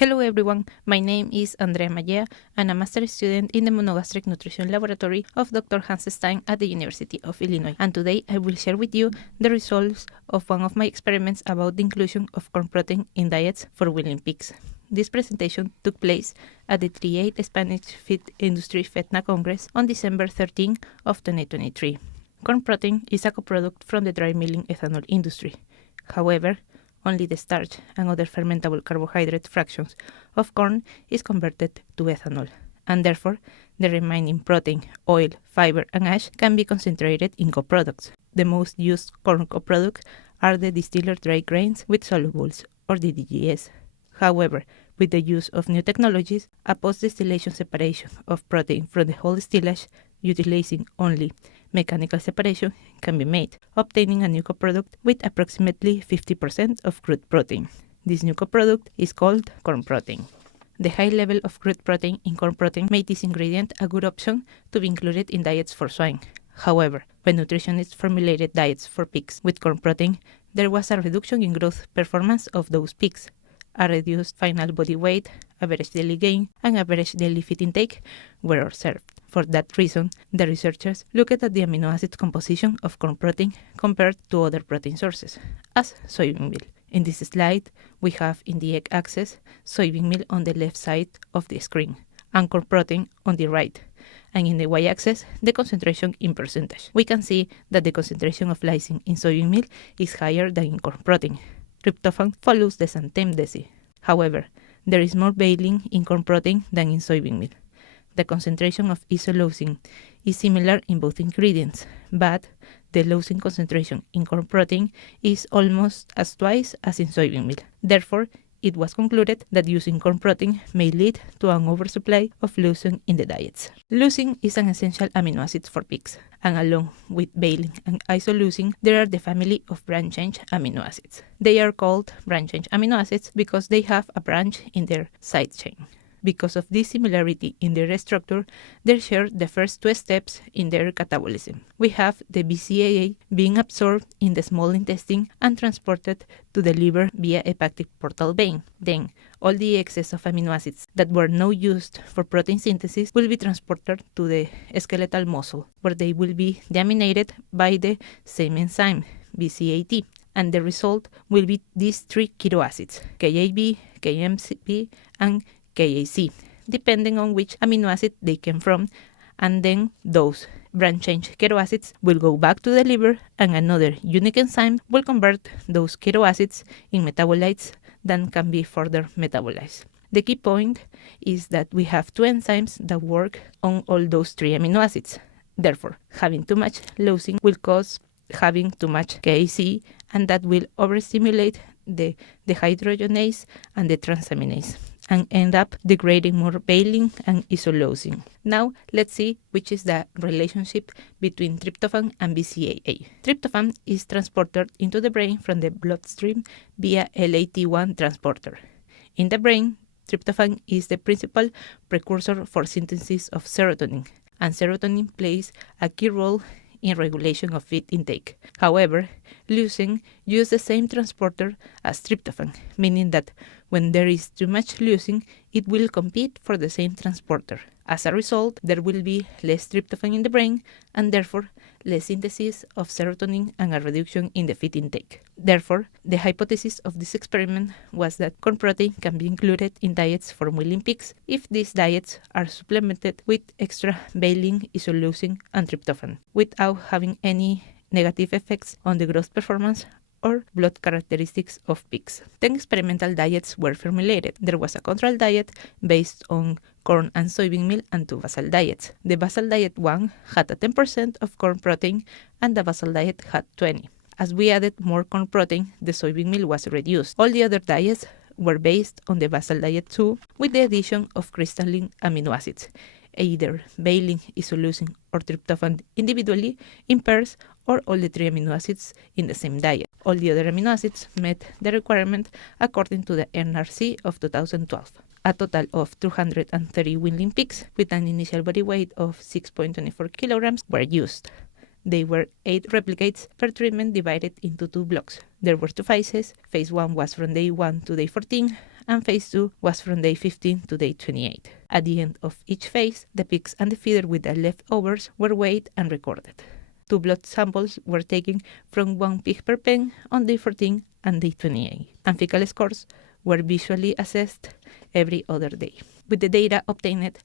Hello everyone, my name is Andrea Mallea and I'm a master student in the monogastric nutrition laboratory of Dr. Hans Stein at the University of Illinois. And today I will share with you the results of one of my experiments about the inclusion of corn protein in diets for weanling pigs. This presentation took place at the XXXVIII Spanish Feed Industry FEDNA Congress on December 13 of 2023. Corn protein is a co-product from the dry milling ethanol industry. However, only the starch and other fermentable carbohydrate fractions of corn is converted to ethanol, and therefore the remaining protein, oil, fiber, and ash can be concentrated in co-products. The most used corn co-products are the distillers dry grains with solubles, or DDGS. However, with the use of new technologies, a post-distillation separation of protein from the whole distillage utilizing only mechanical separation can be made, obtaining a new co-product with approximately 50% of crude protein. This new co-product is called corn protein. The high level of crude protein in corn protein made this ingredient a good option to be included in diets for swine. However, when nutritionists formulated diets for pigs with corn protein, there was a reduction in growth performance of those pigs. A reduced final body weight, average daily gain, and average daily feed intake were observed. For that reason, the researchers looked at the amino acid composition of corn protein compared to other protein sources, as soybean meal. In this slide, we have in the x-axis soybean meal on the left side of the screen, and corn protein on the right, and in the y-axis, the concentration in percentage. We can see that the concentration of lysine in soybean meal is higher than in corn protein. Tryptophan follows the same tendency. However, there is more valine in corn protein than in soybean meal. The concentration of isoleucine is similar in both ingredients, but the leucine concentration in corn protein is almost as twice as in soybean meal. Therefore, it was concluded that using corn protein may lead to an oversupply of leucine in the diets. Leucine is an essential amino acid for pigs, and along with valine and isoleucine, there are the family of branch-chain amino acids. They are called branch-chain amino acids because they have a branch in their side chain. Because of this similarity in their structure, they share the first two steps in their catabolism. We have the BCAA being absorbed in the small intestine and transported to the liver via hepatic portal vein. Then, all the excess of amino acids that were now used for protein synthesis will be transported to the skeletal muscle, where they will be deaminated by the same enzyme, BCAT. And the result will be these three keto acids, KAB, KMCP, and KAC, depending on which amino acid they came from, and then those branch-chain keto acids will go back to the liver, and another unique enzyme will convert those keto acids in metabolites that can be further metabolized. The key point is that we have two enzymes that work on all those three amino acids. Therefore, having too much leucine will cause having too much KAC, and that will overstimulate the dehydrogenase and the transaminase, and end up degrading more valine and isoleucine. Now, let's see which is the relationship between tryptophan and BCAA. Tryptophan is transported into the brain from the bloodstream via LAT1 transporter. In the brain, tryptophan is the principal precursor for synthesis of serotonin, and serotonin plays a key role in regulation of feed intake. However, leucine uses the same transporter as tryptophan, meaning that when there is too much leucine, it will compete for the same transporter. As a result, there will be less tryptophan in the brain, and therefore less synthesis of serotonin and a reduction in the feed intake. Therefore, the hypothesis of this experiment was that corn protein can be included in diets for weanling pigs if these diets are supplemented with extra valine, isoleucine, and tryptophan, without having any negative effects on the growth performance or blood characteristics of pigs. 10 experimental diets were formulated. There was a control diet based on corn and soybean meal and 2 basal diets. The basal diet 1 had a 10% of corn protein and the basal diet had 20. As we added more corn protein, the soybean meal was reduced. All the other diets were based on the basal diet 2 with the addition of crystalline amino acids, either valine, isoleucine, or tryptophan individually, in pairs, or all the 3 amino acids in the same diet. All the other amino acids met the requirement according to the NRC of 2012. A total of 230 weanling pigs with an initial body weight of 6.24 kilograms were used. They were 8 replicates per treatment divided into 2 blocks. There were 2 phases. Phase 1 was from day 1 to day 14, and phase 2 was from day 15 to day 28. At the end of each phase, the pigs and the feeder with the leftovers were weighed and recorded. 2 blood samples were taken from 1 pig per pen on day 14 and day 28, and fecal scores were visually assessed every other day. With the data obtained,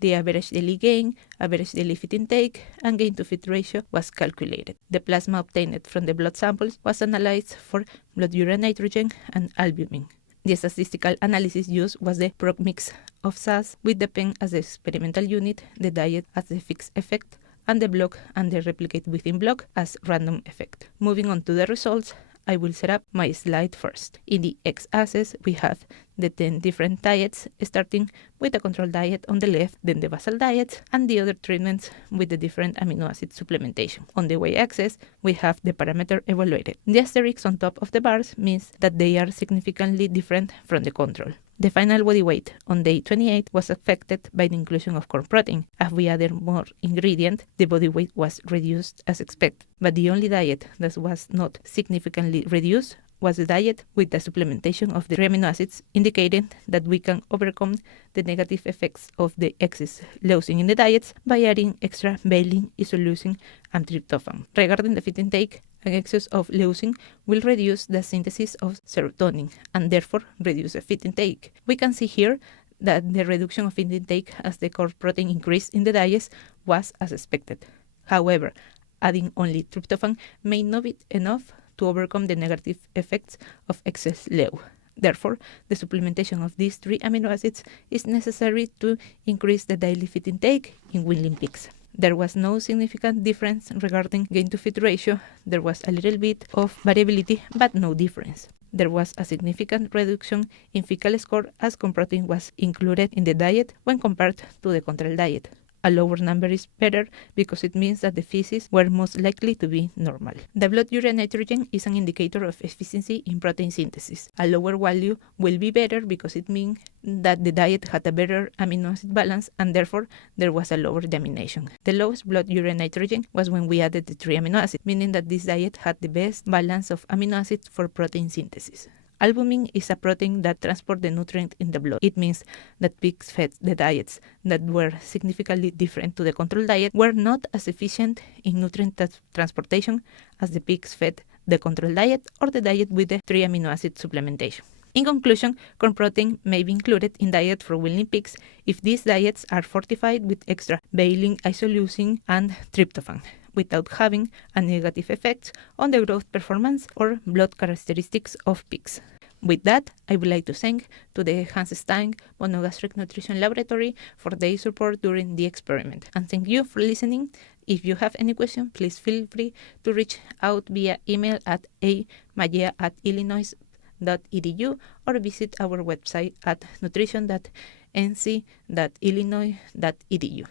the average daily gain, average daily feed intake, and gain-to-feed ratio was calculated. The plasma obtained from the blood samples was analyzed for blood urea nitrogen and albumin. The statistical analysis used was the prog mix of SAS with the pen as the experimental unit, the diet as the fixed effect, and the block and the replicate within block as random effect. Moving on to the results, I will set up my slide first. In the x-axis, we have the 10 different diets, starting with the control diet on the left, then the basal diet, and the other treatments with the different amino acid supplementation. On the y-axis, we have the parameter evaluated. The asterisk on top of the bars means that they are significantly different from the control. The final body weight on day 28 was affected by the inclusion of corn protein. As we added more ingredient, the body weight was reduced as expected. But the only diet that was not significantly reduced was the diet with the supplementation of the 3 amino acids, indicating that we can overcome the negative effects of the excess leucine in the diets by adding extra valine, isoleucine, and tryptophan. Regarding the feed intake, an excess of leucine will reduce the synthesis of serotonin and therefore reduce the feed intake. We can see here that the reduction of feed intake as the corn protein increase in the diets was as expected. However, adding only tryptophan may not be enough to overcome the negative effects of excess leu. Therefore, the supplementation of these 3 amino acids is necessary to increase the daily feed intake in weanling pigs. There was no significant difference regarding gain-to-feed ratio. There was a little bit of variability, but no difference. There was a significant reduction in fecal score as corn protein was included in the diet when compared to the control diet. A lower number is better because it means that the feces were most likely to be normal. The blood urea nitrogen is an indicator of efficiency in protein synthesis. A lower value will be better because it means that the diet had a better amino acid balance and therefore there was a lower deamination. The lowest blood urea nitrogen was when we added the 3 amino acids, meaning that this diet had the best balance of amino acids for protein synthesis. Albumin is a protein that transports the nutrient in the blood. It means that pigs fed the diets that were significantly different to the control diet were not as efficient in nutrient transportation as the pigs fed the control diet or the diet with the 3 amino acid supplementation. In conclusion, corn protein may be included in diet for weanling pigs if these diets are fortified with extra valine, isoleucine, and tryptophan, without having a negative effect on the growth performance or blood characteristics of pigs. With that, I would like to thank to the Hans Stein Monogastric Nutrition Laboratory for their support during the experiment. And thank you for listening. If you have any question, please feel free to reach out via email at amallea@illinois.edu or visit our website at nutrition.nc.illinois.edu.